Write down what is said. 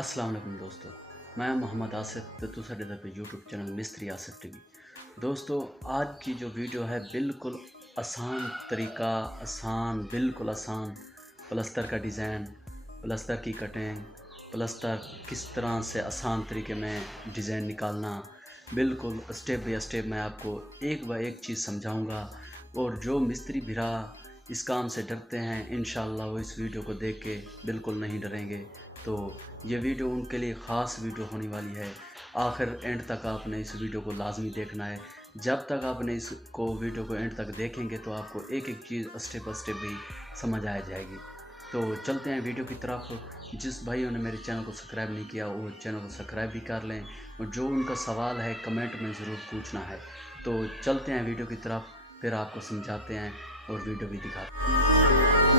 अस्सलाम वालेकुम दोस्तों, मैं मोहम्मद आसिफ तो साढ़े पे यूट्यूब चैनल MistriAsifTV। दोस्तों आज की जो वीडियो है बिल्कुल आसान तरीका, बिल्कुल आसान पलस्तर का डिज़ाइन, पलस्तर की कटिंग, पलस्तर किस तरह से आसान तरीके में डिज़ाइन निकालना, बिल्कुल स्टेप बाय स्टेप मैं आपको एक बाय एक चीज़ समझाऊंगा। और जो मिस्त्री भिरा इस काम से डरते हैं, इंशाल्लाह वो इस वीडियो को देख के बिल्कुल नहीं डरेंगे। तो ये वीडियो उनके लिए ख़ास वीडियो होने वाली है। आखिर एंड तक आपने इस वीडियो को लाजमी देखना है। जब तक आपने इसको वीडियो को एंड तक देखेंगे तो आपको एक एक चीज़ स्टेप बाय स्टेप भी समझ आ जाएगी। तो चलते हैं वीडियो की तरफ। जिस भाइयों ने मेरे चैनल को सब्सक्राइब नहीं किया वो चैनल को सब्सक्राइब भी कर लें, और जो उनका सवाल है कमेंट में ज़रूर पूछना है। तो चलते हैं वीडियो की तरफ, फिर आपको समझाते हैं और वीडियो भी दिखाते हैं।